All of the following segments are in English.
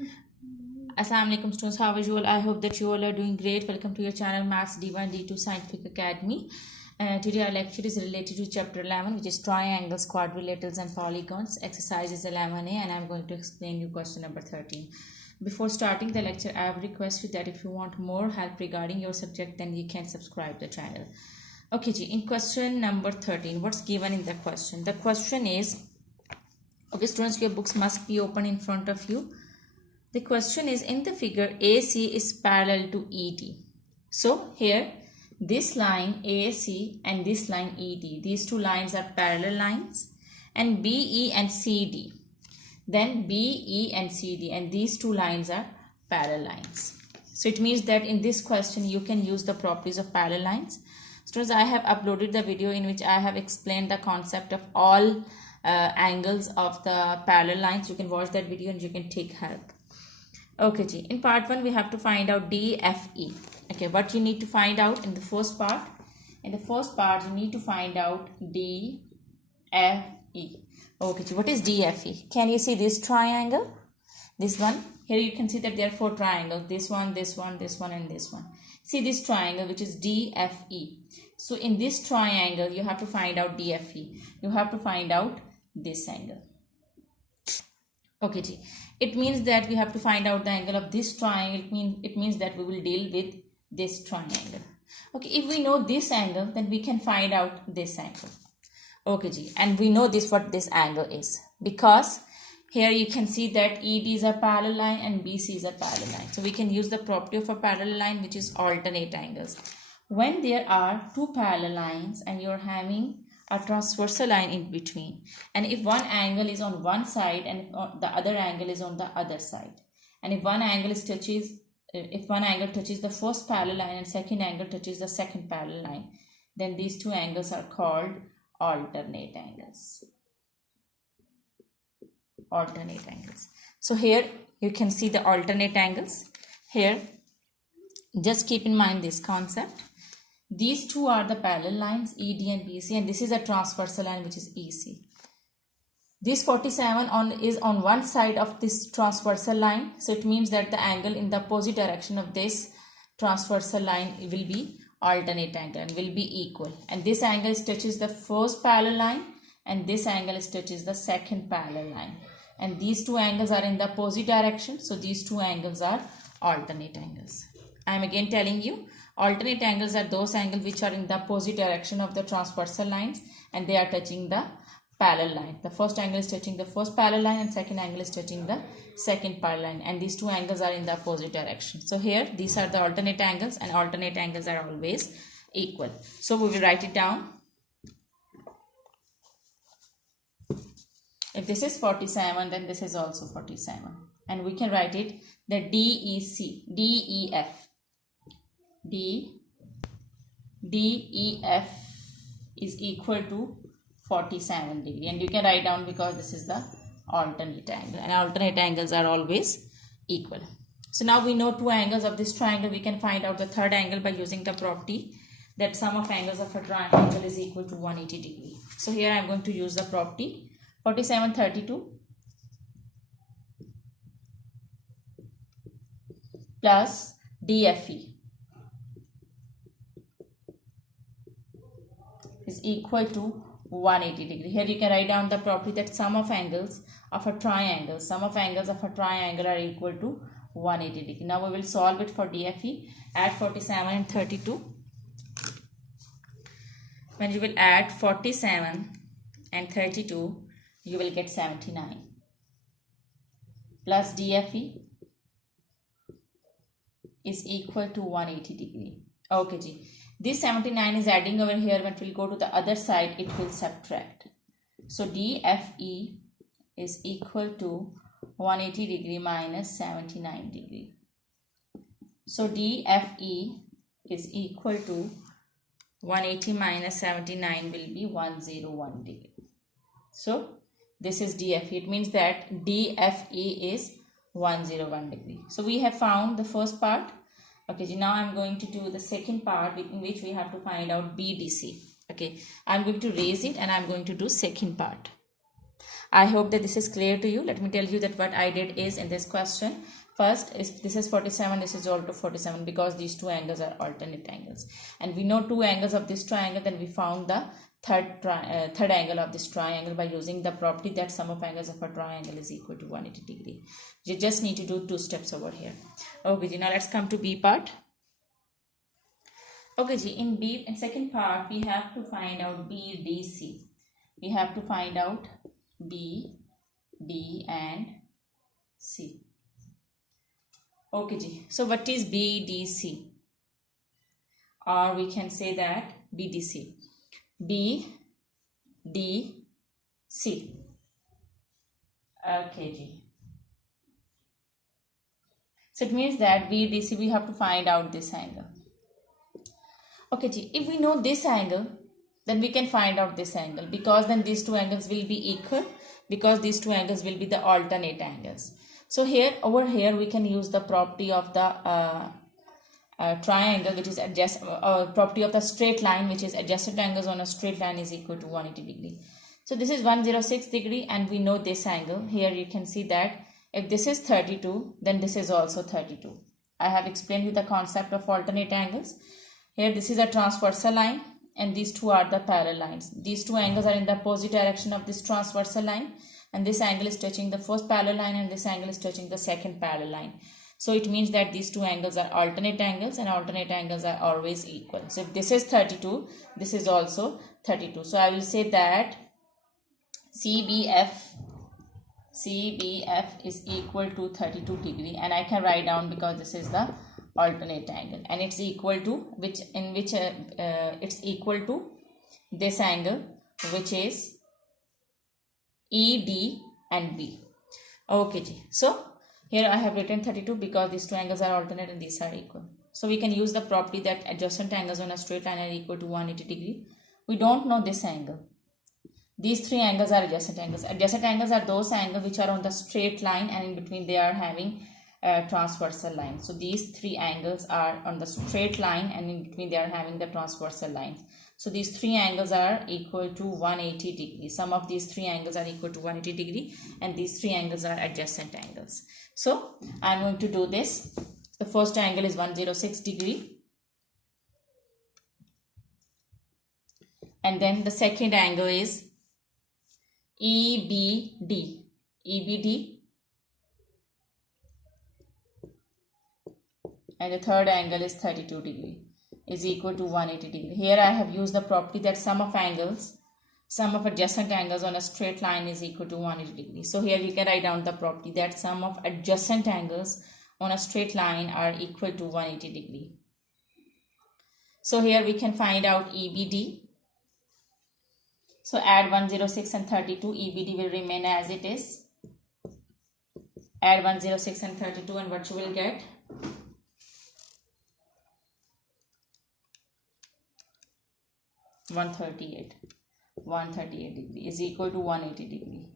Assalamu alaikum students, how are you all? I hope that you all are doing great. Welcome to your channel Maths D1 D2 Scientific Academy. Today our lecture is related to chapter 11, which is triangles, quadrilaterals and polygons. Exercise is 11a and I'm going to explain you question number 13. Before starting the lecture, I have requested that if you want more help regarding your subject, then you can subscribe the channel. Okay, in question number 13, what's given in the question? The question is, okay students, your books must be open in front of you. The question is, in the figure, AC is parallel to ED. So here, this line AC and this line ED, these two lines are parallel lines, and BE and CD. Then BE and CD, and these two lines are parallel lines. So it means that in this question, you can use the properties of parallel lines. Students, I have uploaded the video in which I have explained the concept of all angles of the parallel lines. You can watch that video and you can take help. Okay, in part 1 we have to find out DFE. Okay, what you need to find out in the first part? In the first part you need to find out DFE. Okay, what is DFE? Can you see this triangle? This one? Here you can see that there are 4 triangles. This one, this one, this one and this one. See this triangle which is DFE. So in this triangle you have to find out DFE. You have to find out this angle. Okay, it means that we have to find out the angle of this triangle. It means that we will deal with this triangle. Okay, if we know this angle, then we can find out this angle. Okay, and we know this what this angle is, because here you can see that ED is a parallel line and BC is a parallel line. So we can use the property of a parallel line, which is alternate angles. When there are two parallel lines and you're having a transversal line in between, and if one angle is on one side and the other angle is on the other side, and if one angle touches the first parallel line and second angle touches the second parallel line, then these two angles are called alternate angles. Alternate angles. So here you can see the alternate angles. Here, just keep in mind this concept. These two are the parallel lines, ED and BC, and this is a transversal line which is EC. This 47 is on one side of this transversal line, so it means that the angle in the opposite direction of this transversal line will be alternate angle and will be equal. And this angle touches the first parallel line and this angle touches the second parallel line. And these two angles are in the opposite direction, so these two angles are alternate angles. I am again telling you, alternate angles are those angles which are in the opposite direction of the transversal lines and they are touching the parallel line. The first angle is touching the first parallel line and second angle is touching the second parallel line, and these two angles are in the opposite direction. So here these are the alternate angles, and alternate angles are always equal. So we will write it down. If this is 47, then this is also 47, and we can write it the DEF is equal to 47 degree, and you can write down because this is the alternate angle, and alternate angles are always equal. So now we know two angles of this triangle. We can find out the third angle by using the property that sum of angles of a triangle is equal to 180 degree. So here I am going to use the property 47 32 plus DFE is equal to 180 degree. Here you can write down the property that sum of angles of a triangle are equal to 180 degree. Now we will solve it for DFE. Add 47 and 32. When you will add 47 and 32, you will get 79 plus DFE is equal to 180 degree. Okay, this 79 is adding over here. When it will go to the other side, it will subtract. So DFE is equal to 180 degree minus 79 degree. So DFE is equal to 180 minus 79 will be 101 degree. So this is DFE. It means that DFE is 101 degree. So we have found the first part. Okay, now I'm going to do the second part in which we have to find out BDC. Okay, I'm going to raise it and I'm going to do second part. I hope that this is clear to you. Let me tell you that what I did is in this question. First, if this is 47, this is also 47 because these two angles are alternate angles. And we know two angles of this triangle, then we found the third angle of this triangle by using the property that sum of angles of a triangle is equal to 180 degree. You just need to do 2 steps over here. Okay, now let's come to B part. Okay, in second part, we have to find out B, D, C. We have to find out B, D and C. Okay, so what is BDC? Or we can say that BDC. BDC. Okay, so it means that BDC we have to find out this angle. Okay, if we know this angle, then we can find out this angle, because then these two angles will be equal, because these two angles will be the alternate angles. So here, over here, we can use the property of the triangle, which is property of the straight line, which is adjacent angles on a straight line is equal to 180 degree. So this is 106 degree, and we know this angle. Here you can see that if this is 32, then this is also 32. I have explained you the concept of alternate angles. Here this is a transversal line, and these two are the parallel lines. These two angles are in the opposite direction of this transversal line, and this angle is touching the first parallel line, and this angle is touching the second parallel line. So it means that these two angles are alternate angles, and alternate angles are always equal. So if this is 32, this is also 32. So I will say that CBF is equal to 32 degree, and I can write down because this is the alternate angle, and it's equal to it's equal to this angle, which is ED and B. Okay, so here I have written 32 because these two angles are alternate and these are equal. So we can use the property that adjacent angles on a straight line are equal to 180 degree. We don't know this angle. These three angles are adjacent angles. Adjacent angles are those angles which are on the straight line, and in between they are having transversal line. So these three angles are on the straight line, and in between they are having the transversal lines. So these three angles are equal to 180 degrees. Sum of these three angles are equal to 180 degree, and these three angles are adjacent angles. So I am going to do this. The first angle is 106 degree, and then the second angle is EBD. And the third angle is 32 degree is equal to 180 degree. Here I have used the property that sum of adjacent angles on a straight line is equal to 180 degree. So here we can write down the property that sum of adjacent angles on a straight line are equal to 180 degree. So here we can find out EBD. So add 106 and 32, EBD will remain as it is. Add 106 and 32, and what you will get? 138 degree is equal to 180 degree.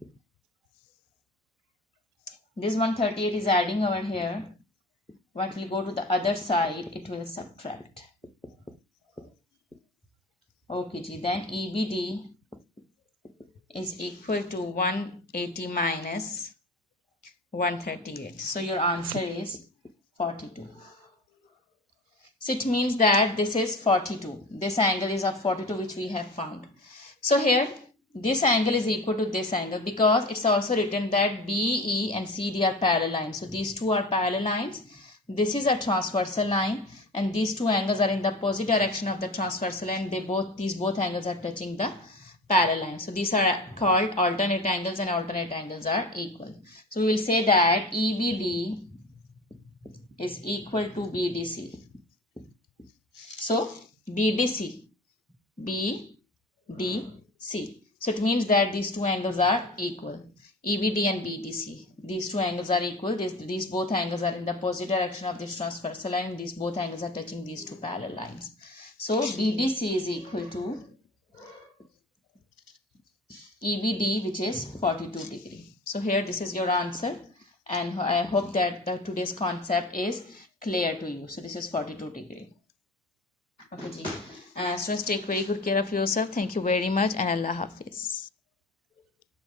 This 138 is adding over here. What will go to the other side, it will subtract. Okay, then EBD is equal to 180 minus 138. So your answer is 42. So it means that this is 42. This angle is of 42, which we have found. So here this angle is equal to this angle, because it's also written that BE and CD are parallel lines. So these two are parallel lines. This is a transversal line, and these two angles are in the opposite direction of the transversal line. These both angles are touching the parallel line. So these are called alternate angles, and alternate angles are equal. So we will say that EBD is equal to BDC. So BDC. So it means that these two angles are equal. EBD and BDC. These two angles are equal. These both angles are in the opposite direction of this transversal line. These both angles are touching these two parallel lines. So BDC is equal to EBD, which is 42 degree. So here this is your answer, and I hope that today's concept is clear to you. So this is 42 degree. Okay, students, take very good care of yourself. Thank you very much, and Allah Hafiz.